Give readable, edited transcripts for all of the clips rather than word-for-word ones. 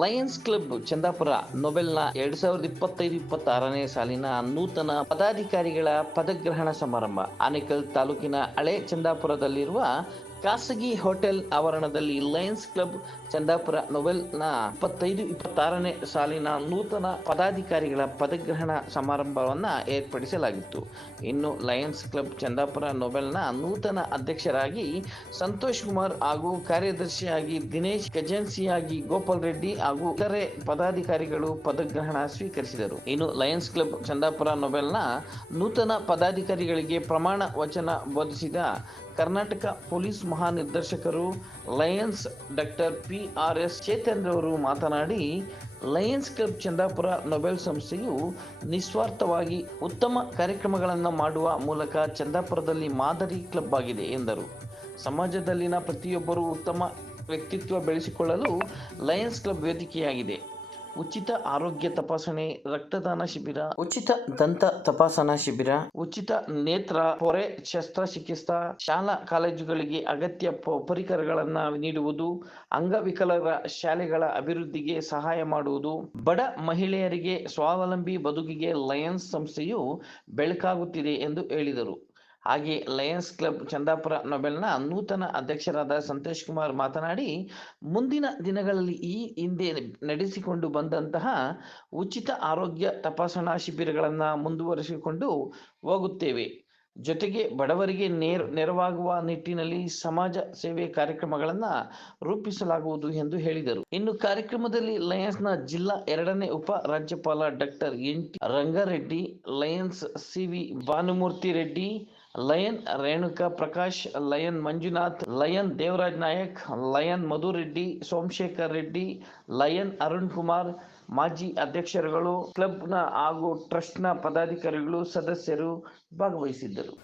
Lions club Chandapura ನೊಬೆಲ್ನ 2025-26ನೇ ಸಾಲಿನ ನೂತನ ಪದಾಧಿಕಾರಿಗಳ ಪದಗ್ರಹಣ ಸಮಾರಂಭ ಆನೇಕಲ್ ತಾಲೂಕಿನ ಹಳೆ ಚಂದಾಪುರದಲ್ಲಿರುವ ಖಾಸಗಿ ಹೋಟೆಲ್ ಆವರಣದಲ್ಲಿ ಲಯನ್ಸ್ ಕ್ಲಬ್ ಚಂದಾಪುರ ನೊಬೆಲ್ನ 25-26ನೇ ಸಾಲಿನ ನೂತನ ಪದಾಧಿಕಾರಿಗಳ ಪದಗ್ರಹಣ ಸಮಾರಂಭವನ್ನು ಏರ್ಪಡಿಸಲಾಗಿತ್ತು. ಇನ್ನು ಲಯನ್ಸ್ ಕ್ಲಬ್ ಚಂದಾಪುರ ನೊಬೆಲ್ನ ನೂತನ ಅಧ್ಯಕ್ಷರಾಗಿ ಸಂತೋಷ್ ಕುಮಾರ್ ಹಾಗೂ ಕಾರ್ಯದರ್ಶಿಯಾಗಿ ದಿನೇಶ್, ಖಜಾನ್ಸಿಯಾಗಿ ಗೋಪಾಲ್ ರೆಡ್ಡಿ ಹಾಗೂ ಇತರೆ ಪದಾಧಿಕಾರಿಗಳು ಪದಗ್ರಹಣ ಸ್ವೀಕರಿಸಿದರು. ಇನ್ನು ಲಯನ್ಸ್ ಕ್ಲಬ್ ಚಂದಾಪುರ ನೊಬೆಲ್ನ ನೂತನ ಪದಾಧಿಕಾರಿಗಳಿಗೆ ಪ್ರಮಾಣ ವಚನ ಬೋಧಿಸಿದ ಕರ್ನಾಟಕ ಪೊಲೀಸ್ ಮಹಾನಿರ್ದೇಶಕರು ಲಯನ್ಸ್ ಡಾಕ್ಟರ್ PRS ಚೇತನ್ ರವರು ಮಾತನಾಡಿ, ಲಯನ್ಸ್ ಕ್ಲಬ್ ಚಂದಾಪುರ ನೊಬೆಲ್ ಸಂಸ್ಥೆಯು ನಿಸ್ವಾರ್ಥವಾಗಿ ಉತ್ತಮ ಕಾರ್ಯಕ್ರಮಗಳನ್ನು ಮಾಡುವ ಮೂಲಕ ಚಂದಾಪುರದಲ್ಲಿ ಮಾದರಿ ಕ್ಲಬ್ ಆಗಿದೆ ಎಂದರು. ಸಮಾಜದಲ್ಲಿನ ಪ್ರತಿಯೊಬ್ಬರೂ ಉತ್ತಮ ವ್ಯಕ್ತಿತ್ವ ಬೆಳೆಸಿಕೊಳ್ಳಲು ಲಯನ್ಸ್ ಕ್ಲಬ್ ವೇದಿಕೆಯಾಗಿದೆ. ಉಚಿತ ಆರೋಗ್ಯ ತಪಾಸಣೆ, ರಕ್ತದಾನ ಶಿಬಿರ, ಉಚಿತ ದಂತ ತಪಾಸಣಾ ಶಿಬಿರ, ಉಚಿತ ನೇತ್ರ ಪೊರೆ ಶಸ್ತ್ರಚಿಕಿತ್ಸಾ, ಶಾಲಾ ಕಾಲೇಜುಗಳಿಗೆ ಅಗತ್ಯ ಪರಿಕರಗಳನ್ನು ನೀಡುವುದು, ಅಂಗವಿಕಲರ ಶಾಲೆಗಳ ಅಭಿವೃದ್ಧಿಗೆ ಸಹಾಯ ಮಾಡುವುದು, ಬಡ ಮಹಿಳೆಯರಿಗೆ ಸ್ವಾವಲಂಬಿ ಬದುಕಿಗೆ ಲಯನ್ಸ್ ಸಂಸ್ಥೆಯು ಬೆಳಕಾಗುತ್ತಿದೆ ಎಂದು ಹೇಳಿದರು. ಹಾಗೆ ಲಯನ್ಸ್ ಕ್ಲಬ್ ಚಂದಾಪುರ ನೊಬೆಲ್ನ ನೂತನ ಅಧ್ಯಕ್ಷರಾದ ಸಂತೋಷ್ ಕುಮಾರ್ ಮಾತನಾಡಿ, ಮುಂದಿನ ದಿನಗಳಲ್ಲಿ ಈ ಹಿಂದೆ ನಡೆಸಿಕೊಂಡು ಬಂದಂತಹ ಉಚಿತ ಆರೋಗ್ಯ ತಪಾಸಣಾ ಶಿಬಿರಗಳನ್ನು ಮುಂದುವರಿಸಿಕೊಂಡು ಹೋಗುತ್ತೇವೆ. ಜೊತೆಗೆ ಬಡವರಿಗೆ ನೆರವಾಗುವ ನಿಟ್ಟಿನಲ್ಲಿ ಸಮಾಜ ಸೇವೆ ಕಾರ್ಯಕ್ರಮಗಳನ್ನು ರೂಪಿಸಲಾಗುವುದು ಎಂದು ಹೇಳಿದರು. ಇನ್ನು ಕಾರ್ಯಕ್ರಮದಲ್ಲಿ ಲಯನ್ಸ್ನ ಜಿಲ್ಲಾ 2ನೇ ಉಪ ರಾಜ್ಯಪಾಲ doctor NT Rangareddy, lions CV Bhanumurthy Reddy, lion Renuka Prakash, lion Manjunath, lion Devaraj Nayak, lion Madhureddy, Somashekar Reddy, lion Arun Kumar, ಮಾಜಿ ಅಧ್ಯಕ್ಷರುಗಳು, ಕ್ಲಬ್ನ ಹಾಗೂ ಟ್ರಸ್ಟ್ನ ಪದಾಧಿಕಾರಿಗಳು, ಸದಸ್ಯರು ಭಾಗವಹಿಸಿದ್ದರು.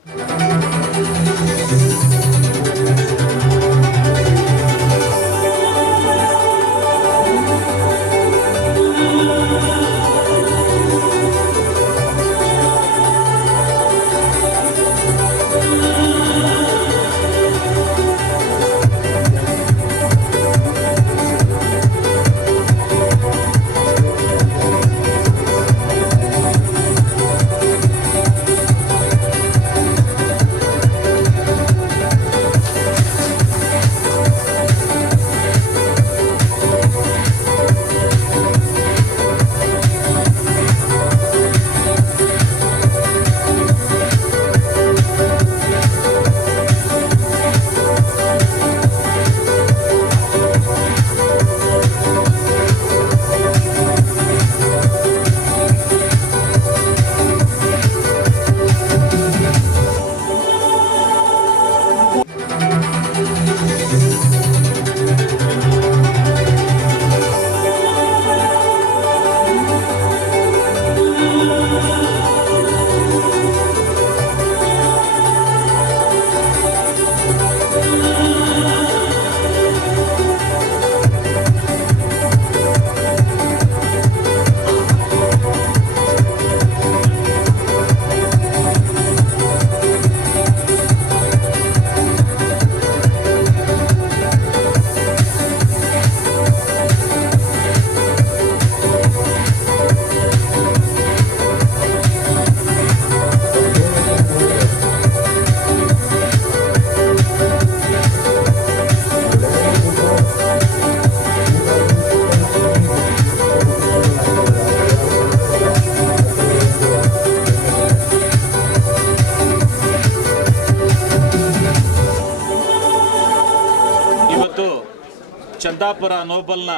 ಚಂದಾಪುರ ನೊಬೆಲ್ನ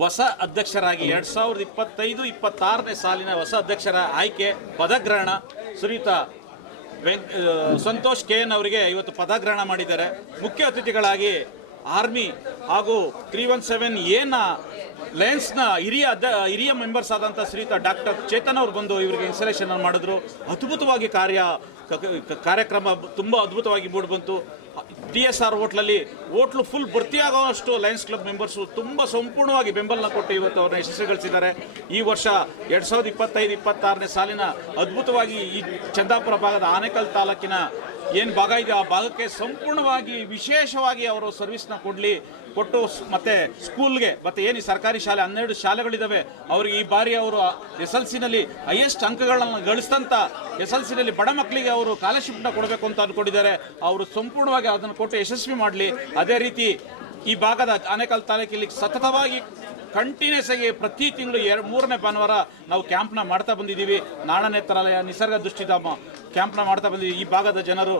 ಹೊಸ ಅಧ್ಯಕ್ಷರಾಗಿ 2025-26ನೇ ಸಾಲಿನ ಹೊಸ ಅಧ್ಯಕ್ಷರ ಆಯ್ಕೆ ಪದಗ್ರಹಣ ಶ್ರೀಯುತ ಸಂತೋಷ್ KN ಅವರಿಗೆ ಇವತ್ತು ಪದಗ್ರಹಣ ಮಾಡಿದ್ದಾರೆ. ಮುಖ್ಯ ಅತಿಥಿಗಳಾಗಿ ಆರ್ಮಿ ಹಾಗೂ 317Aನ ಲಯನ್ಸ್ನ ಹಿರಿಯ ಮೆಂಬರ್ಸ್ ಆದಂಥ ಶ್ರೀಯುತ ಡಾಕ್ಟರ್ ಚೇತನ್ ಅವರು ಬಂದು ಇವರಿಗೆ ಇನ್ಸ್ಟಾಲೇಷನ್ ಮಾಡಿದ್ರು. ಅದ್ಭುತವಾಗಿ ಕಾರ್ಯಕ್ರಮ ತುಂಬ ಅದ್ಭುತವಾಗಿ ಮೂಡಿಬಂತು. TSR ಹೋಟ್ಲು ಫುಲ್ ಭರ್ತಿಯಾಗುವಷ್ಟು ಲಯನ್ಸ್ ಕ್ಲಬ್ ಮೆಂಬರ್ಸು ತುಂಬ ಸಂಪೂರ್ಣವಾಗಿ ಬೆಂಬಲ ಕೊಟ್ಟು ಇವತ್ತು ಅವ್ರನ್ನ ಯಶಸ್ವಿಗೊಳಿಸಿದ್ದಾರೆ. ಈ ವರ್ಷ 2025-26ನೇ ಸಾಲಿನ ಅದ್ಭುತವಾಗಿ ಈ ಚಂದಾಪುರ ಭಾಗದ ಆನೇಕಲ್ ತಾಲೂಕಿನ ಏನು ಭಾಗ ಇದೆ ಆ ಭಾಗಕ್ಕೆ ಸಂಪೂರ್ಣವಾಗಿ ವಿಶೇಷವಾಗಿ ಅವರು ಸರ್ವಿಸ್ನ ಕೊಟ್ಟು ಮತ್ತು ಸ್ಕೂಲ್ಗೆ ಮತ್ತು ಏನು ಸರ್ಕಾರಿ ಶಾಲೆ 12 ಶಾಲೆಗಳಿದ್ದಾವೆ ಅವ್ರಿಗೆ ಈ ಬಾರಿ ಅವರು SLCನಲ್ಲಿ ಹೈಯೆಸ್ಟ್ ಅಂಕಗಳನ್ನು ಗಳಿಸಿದಂಥ SLCನಲ್ಲಿ ಬಡ ಮಕ್ಕಳಿಗೆ ಅವರು ಸ್ಕಾಲರ್ಶಿಪ್ನ ಕೊಡಬೇಕು ಅಂತ ಅಂದ್ಕೊಂಡಿದ್ದಾರೆ. ಅವರು ಸಂಪೂರ್ಣವಾಗಿ ಅದನ್ನು ಕೊಟ್ಟು ಯಶಸ್ವಿ ಮಾಡಲಿ. ಅದೇ ರೀತಿ ಈ ಭಾಗದ ಆನೇಕಲ್ ತಾಲೂಕಿನಲ್ಲಿ ಸತತವಾಗಿ ಕಂಟಿನ್ಯೂಸ್ ಆಗಿ ಪ್ರತಿ ತಿಂಗಳು 3ನೇ ಭಾನುವಾರ ನಾವು ಕ್ಯಾಂಪ್ನ ಮಾಡ್ತಾ ಬಂದಿದ್ದೀವಿ. ನಾಡನೇತ್ರಾಲಯ ನಿಸರ್ಗ ದೃಷ್ಟಿಧಾಮ ಕ್ಯಾಂಪ್ನ ಮಾಡ್ತಾ ಬಂದಿದ್ದೀವಿ. ಈ ಭಾಗದ ಜನರು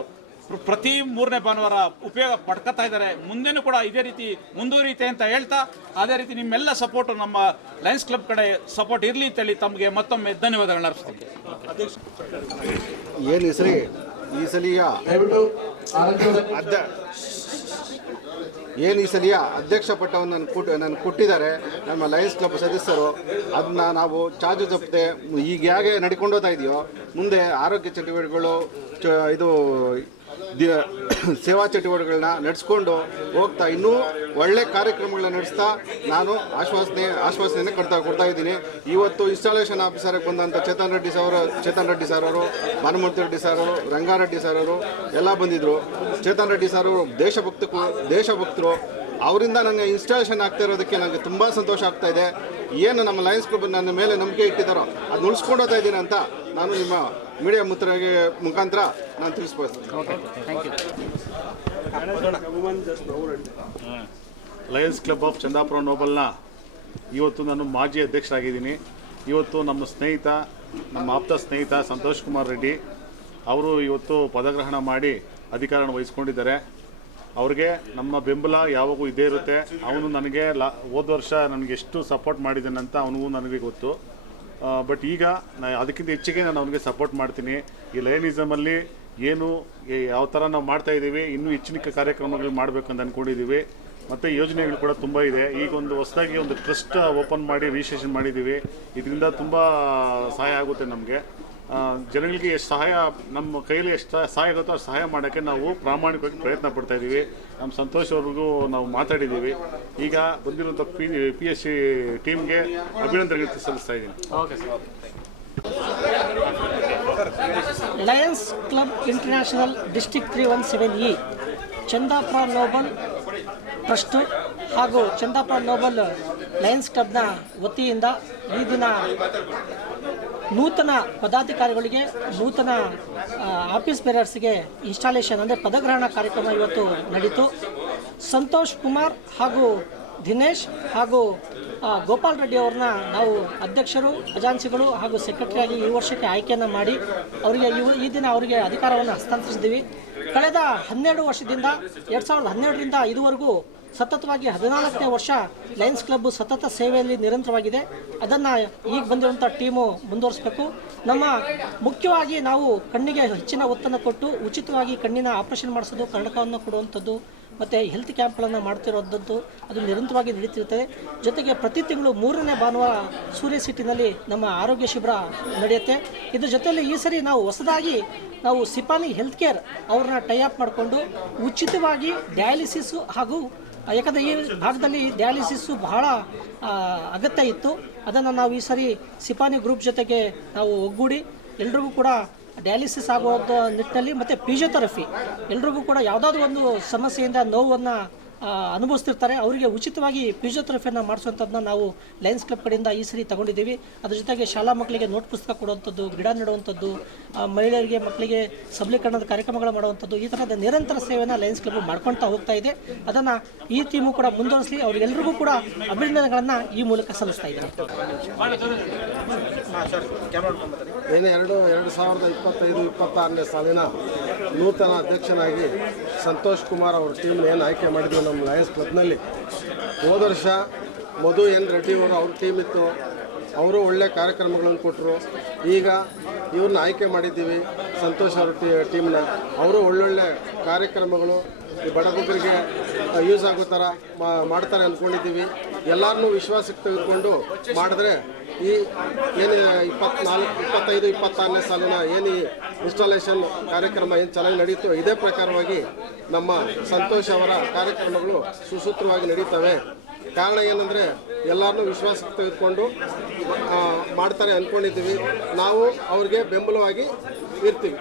ಪ್ರತಿ 3ನೇ ಭಾನುವಾರ ಉಪಯೋಗ ಪಡ್ಕೊತಾ ಇದ್ದಾರೆ. ಮುಂದೆನೂ ಕೂಡ ಇದೇ ರೀತಿ ಮುಂದುವರಿಯುತ್ತೆ ಅಂತ ಹೇಳ್ತಾ, ಅದೇ ರೀತಿ ನಿಮ್ಮೆಲ್ಲ ಸಪೋರ್ಟು ನಮ್ಮ ಲಯನ್ಸ್ ಕ್ಲಬ್ ಕಡೆ ಸಪೋರ್ಟ್ ಇರಲಿ ಅಂತೇಳಿ ತಮಗೆ ಮತ್ತೊಮ್ಮೆ ಧನ್ಯವಾದಗಳನ್ನ ಅರ್ಪಿಸ್ತೀನಿ. ಏನು ಹೆಸರಿ ಈ ಸಲಿಯ ಅಧ್ಯಕ್ಷ ಪಟ್ಟವನ್ನು ನನಗೆ ಕೊಟ್ಟಿದ್ದಾರೆ ನಮ್ಮ ಲಯನ್ಸ್ ಕ್ಲಬ್ ಸದಸ್ಯರು. ಅದನ್ನ ನಾವು ಚಾರ್ಜ್ ತಪ್ಪದೆ ಈಗ ಹೇಗೆ ನಡ್ಕೊಂಡು ಹೋಗ್ತಾ ಇದೆಯೋ ಮುಂದೆ ಆರೋಗ್ಯ ಚಟುವಟಿಕೆಗಳು ಇದು ಸೇವಾ ಚಟುವಟಿಕೆಗಳನ್ನ ನಡೆಸ್ಕೊಂಡು ಹೋಗ್ತಾ ಇನ್ನೂ ಒಳ್ಳೆ ಕಾರ್ಯಕ್ರಮಗಳನ್ನ ನಡೆಸ್ತಾ ನಾನು ಆಶ್ವಾಸನೆಯನ್ನು ಕೊಡ್ತಾ ಇದ್ದೀನಿ. ಇವತ್ತು ಇನ್ಸ್ಟಾಲೇಷನ್ ಆಫೀಸರ್ಗೆ ಬಂದಂಥ ಚೇತನ್ ರೆಡ್ಡಿ ಸರ್ ಅವರು, ಭಾನುಮೂರ್ತಿ ರೆಡ್ಡಿ ಸರ್ ಅವರು, ರಂಗಾರೆಡ್ಡಿ ಸರ್ ಅವರು ಎಲ್ಲ ಬಂದಿದ್ದರು. ಚೇತನ್ ರೆಡ್ಡಿ ಸರ್ ಅವರು ದೇಶಭಕ್ತರು. ಅವರಿಂದ ನನಗೆ ಇನ್ಸ್ಟಾಲೇಷನ್ ಆಗ್ತಾ ಇರೋದಕ್ಕೆ ನನಗೆ ತುಂಬ ಸಂತೋಷ ಆಗ್ತಾ ಇದೆ. ಏನು ನಮ್ಮ ಲಯನ್ಸ್ ಕ್ಲಬ್ ನನ್ನ ಮೇಲೆ ನಂಬಿಕೆ ಇಟ್ಟಿದ್ದಾರೋ ಅದನ್ನ ಉಳಿಸ್ಕೊಂಡು ಹೋಗ್ತಾ ಇದ್ದೀನಿ ಅಂತ ನಾನು ನಿಮ್ಮ ಮೀಡಿಯಾ ಮುಖಾಂತರ ನಾನು ತಿಳಿಸ್ಬೋದು. ಲಯನ್ಸ್ ಕ್ಲಬ್ ಆಫ್ ಚಂದಾಪುರ ನೋಬಲ್ನ ಇವತ್ತು ನಾನು ಮಾಜಿ ಅಧ್ಯಕ್ಷರಾಗಿದ್ದೀನಿ. ಇವತ್ತು ನಮ್ಮ ಆಪ್ತ ಸ್ನೇಹಿತ ಸಂತೋಷ್ ಕುಮಾರ್ ರೆಡ್ಡಿ ಅವರು ಇವತ್ತು ಪದಗ್ರಹಣ ಮಾಡಿ ಅಧಿಕಾರವನ್ನು ವಹಿಸ್ಕೊಂಡಿದ್ದಾರೆ. ಅವ್ರಿಗೆ ನಮ್ಮ ಬೆಂಬಲ ಯಾವಾಗೂ ಇದೇ ಇರುತ್ತೆ. ಅವನು ನನಗೆ ಹೋದ ವರ್ಷ ನನಗೆ ಎಷ್ಟು ಸಪೋರ್ಟ್ ಮಾಡಿದ್ದಾನಂತ ಅವನಿಗೂ ನನಗೆ ಗೊತ್ತು. ಬಟ್ ಈಗ ಅದಕ್ಕಿಂತ ಹೆಚ್ಚಿಗೆ ನಾನು ಅವನಿಗೆ ಸಪೋರ್ಟ್ ಮಾಡ್ತೀನಿ. ಈ ಲಯನಿಸಮಲ್ಲಿ ಯಾವ ಥರ ನಾವು ಮಾಡ್ತಾಯಿದ್ದೀವಿ, ಇನ್ನೂ ಹೆಚ್ಚಿನ ಕಾರ್ಯಕ್ರಮಗಳು ಮಾಡಬೇಕು ಅಂತ ಅಂದ್ಕೊಂಡಿದ್ದೀವಿ. ಮತ್ತು ಯೋಜನೆಗಳು ಕೂಡ ತುಂಬ ಇದೆ. ಈಗ ಹೊಸದಾಗಿ ಒಂದು ಟ್ರಸ್ಟ್ ಓಪನ್ ಮಾಡಿ ರಿಜಿಸ್ಟ್ರೇಷನ್ ಮಾಡಿದ್ದೀವಿ. ಇದರಿಂದ ತುಂಬ ಸಹಾಯ ಆಗುತ್ತೆ ನಮಗೆ. ಜನಗಳಿಗೆ ಎಷ್ಟು ಸಹಾಯ, ನಮ್ಮ ಕೈಯಲ್ಲಿ ಎಷ್ಟು ಸಹಾಯ ಆಗುತ್ತೋ ಅಷ್ಟು ಸಹಾಯ ಮಾಡೋಕ್ಕೆ ನಾವು ಪ್ರಾಮಾಣಿಕವಾಗಿ ಪ್ರಯತ್ನ ಪಡ್ತಾ ಇದ್ದೀವಿ. ನಮ್ಮ ಸಂತೋಷ್ ಅವ್ರಿಗೂ ನಾವು ಮಾತಾಡಿದ್ದೀವಿ. ಈಗ ಬಂದಿರುವಂಥ PSC ಟೀಮ್ಗೆ ಅಭಿನಂದನೆಗಳು ಸಲ್ಲಿಸ್ತಾ ಇದ್ದೀನಿ. Lions Club International district 317E Chandapura Noble Trust ಹಾಗೂ ಚಂದಾಪುರ ನೋಬಲ್ ಲಯನ್ಸ್ ಕ್ಲಬ್ನ ವತಿಯಿಂದ ಈ ದಿನ ನೂತನ ಪದಾಧಿಕಾರಿಗಳಿಗೆ, ನೂತನ ಆಫೀಸ್ ಬೇರರ್ಸ್ಗೆ ಇನ್ಸ್ಟಾಲೇಷನ್ ಅಂದರೆ ಪದಗ್ರಹಣ ಕಾರ್ಯಕ್ರಮ ಇವತ್ತು ನಡೀತು. ಸಂತೋಷ್ ಕುಮಾರ್ ಹಾಗೂ ದಿನೇಶ್ ಹಾಗೂ ಗೋಪಾಲ್ ರೆಡ್ಡಿ ಅವ್ರನ್ನ ನಾವು ಅಧ್ಯಕ್ಷರು, ಖಜಾಂಚಿಗಳು ಹಾಗೂ ಸೆಕ್ರೆಟರಿಯಾಗಿ ಈ ವರ್ಷಕ್ಕೆ ಆಯ್ಕೆಯನ್ನು ಮಾಡಿ ಅವರಿಗೆ ಈ ದಿನ ಅವರಿಗೆ ಅಧಿಕಾರವನ್ನು ಹಸ್ತಾಂತರಿಸಿದ್ದೀವಿ. ಕಳೆದ 12 ವರ್ಷದಿಂದ 2012ರಿಂದ ಇದುವರೆಗೂ ಸತತವಾಗಿ 14ನೇ ವರ್ಷ ಲಯನ್ಸ್ ಕ್ಲಬ್ಬು ಸತತ ಸೇವೆಯಲ್ಲಿ ನಿರಂತರವಾಗಿದೆ. ಅದನ್ನು ಈಗ ಬಂದಿರುವಂಥ ಟೀಮು ಮುಂದುವರಿಸಬೇಕು. ನಮ್ಮ ಮುಖ್ಯವಾಗಿ ನಾವು ಕಣ್ಣಿಗೆ ಹೆಚ್ಚಿನ ಒತ್ತನ್ನು ಕೊಟ್ಟು ಉಚಿತವಾಗಿ ಕಣ್ಣಿನ ಆಪರೇಷನ್ ಮಾಡಿಸೋದು, ಕನ್ನಡಕವನ್ನು ಕೊಡುವಂಥದ್ದು ಮತ್ತು ಹೆಲ್ತ್ ಕ್ಯಾಂಪ್ಗಳನ್ನು ಮಾಡ್ತಿರೋದಂತೂ ಅದು ನಿರಂತರವಾಗಿ ನಡೀತಿರ್ತದೆ. ಜೊತೆಗೆ ಪ್ರತಿ ತಿಂಗಳು 3ನೇ ಭಾನುವಾರ ಸೂರ್ಯ ಸಿಟಿನಲ್ಲಿ ನಮ್ಮ ಆರೋಗ್ಯ ಶಿಬಿರ ನಡೆಯುತ್ತೆ. ಇದ್ರ ಜೊತೆಯಲ್ಲಿ ಈ ಸರಿ ನಾವು ಹೊಸದಾಗಿ ಸಿಪಾನಿ ಹೆಲ್ತ್ ಕೇರ್ ಅವ್ರನ್ನ ಟೈಅಪ್ ಮಾಡಿಕೊಂಡು ಉಚಿತವಾಗಿ ಡಯಾಲಿಸಿಸ್ಸು ಹಾಗೂ ಯಾಕಂದರೆ ಈ ಭಾಗದಲ್ಲಿ ಡಯಾಲಿಸಿಸ್ಸು ಬಹಳ ಅಗತ್ಯ ಇತ್ತು. ಅದನ್ನು ನಾವು ಈ ಸರಿ ಸಿಪಾನಿ ಗ್ರೂಪ್ ಜೊತೆಗೆ ನಾವು ಒಗ್ಗೂಡಿ ಎಲ್ರಿಗೂ ಕೂಡ ಡಯಾಲಿಸಿಸ್ ಆಗುವ ನಿಟ್ಟಿನಲ್ಲಿ ಮತ್ತು ಫಿಸಿಯೋಥೆರಪಿ ಎಲ್ರಿಗೂ ಕೂಡ ಯಾವುದಾದ್ರೂ ಒಂದು ಸಮಸ್ಯೆಯಿಂದ ನೋವನ್ನು ಅನುಭವಿಸ್ತಿರ್ತಾರೆ, ಅವರಿಗೆ ಉಚಿತವಾಗಿ ಫಿಸಿಯೋಥೆರಪಿಯನ್ನು ಮಾಡಿಸುವಂಥದ್ದನ್ನ ನಾವು ಲಯನ್ಸ್ ಕ್ಲಬ್ ಕಡೆಯಿಂದ ಈ ಸರಿ ತಗೊಂಡಿದ್ದೀವಿ. ಅದ್ರ ಜೊತೆಗೆ ಶಾಲಾ ಮಕ್ಕಳಿಗೆ ನೋಟ್ ಪುಸ್ತಕ ಕೊಡುವಂಥದ್ದು, ಗಿಡ ನೆಡುವಂಥದ್ದು, ಮಹಿಳೆಯರಿಗೆ ಮಕ್ಕಳಿಗೆ ಸಬಲೀಕರಣದ ಕಾರ್ಯಕ್ರಮಗಳು ಮಾಡುವಂಥದ್ದು, ಈ ಥರದ ನಿರಂತರ ಸೇವೆಯನ್ನು ಲಯನ್ಸ್ ಕ್ಲಬ್ ಮಾಡ್ಕೊಳ್ತಾ ಹೋಗ್ತಾ ಇದೆ. ಅದನ್ನು ಈ ಟೀಮು ಕೂಡ ಮುಂದುವರಿಸಲಿ. ಅವರಿಗೆಲ್ಲರಿಗೂ ಕೂಡ ಅಭಿನಂದನೆಗಳನ್ನು ಈ ಮೂಲಕ ಸಲ್ಲಿಸ್ತಾ ಇದ್ದಾರೆ. ಏನು 2025-26ನೇ ಸಾಲಿನ ನೂತನ ಅಧ್ಯಕ್ಷನಾಗಿ ಸಂತೋಷ್ ಕುಮಾರ್ ಅವ್ರ ಟೀಮ್ನ ಏನು ಆಯ್ಕೆ ಮಾಡಿದ್ವಿ ನಮ್ಮ ಲಯನ್ಸ್ ಕ್ಲಬ್ನಲ್ಲಿ. ಹೋದ ವರ್ಷ ಮಧು ಎನ್ ರೆಡ್ಡಿ ಅವರು ಅವ್ರ ಟೀಮ್ ಇತ್ತು, ಅವರು ಒಳ್ಳೆ ಕಾರ್ಯಕ್ರಮಗಳನ್ನು ಕೊಟ್ಟರು. ಈಗ ಇವ್ರನ್ನ ಆಯ್ಕೆ ಮಾಡಿದ್ದೀವಿ ಸಂತೋಷ್ ಅವ್ರ ಟೀಮ್ನ. ಅವರು ಒಳ್ಳೊಳ್ಳೆ ಕಾರ್ಯಕ್ರಮಗಳು ಈ ಬಡಬಗ್ಗರಿಗೆ ಯೂಸ್ ಆಗೋ ಥರ ಮಾಡ್ತಾರೆ ಅಂದ್ಕೊಂಡಿದ್ದೀವಿ. ಎಲ್ಲರನ್ನೂ ವಿಶ್ವಾಸಕ್ಕೆ ತೆಗೆದುಕೊಂಡು ಮಾಡಿದ್ರೆ ಈ ಏನು 25-26ನೇ ಸಾಲಿನ ಏನು ಈ ಇನ್ಸ್ಟಾಲೇಷನ್ ಕಾರ್ಯಕ್ರಮ ಏನು ಚೆನ್ನಾಗಿ ನಡೀತು, ಇದೇ ಪ್ರಕಾರವಾಗಿ ನಮ್ಮ ಸಂತೋಷ್ ಅವರ ಕಾರ್ಯಕ್ರಮಗಳು ಸುಸೂತ್ರವಾಗಿ ನಡೀತವೆ. ಕಾರಣ ಏನಂದರೆ ಎಲ್ಲರನ್ನೂ ವಿಶ್ವಾಸಕ್ಕೆ ತೆಗೆದುಕೊಂಡು ಮಾಡ್ತಾರೆ ಅಂದ್ಕೊಂಡಿದ್ದೀವಿ. ನಾವು ಅವ್ರಿಗೆ ಬೆಂಬಲವಾಗಿ ಇರ್ತೀವಿ.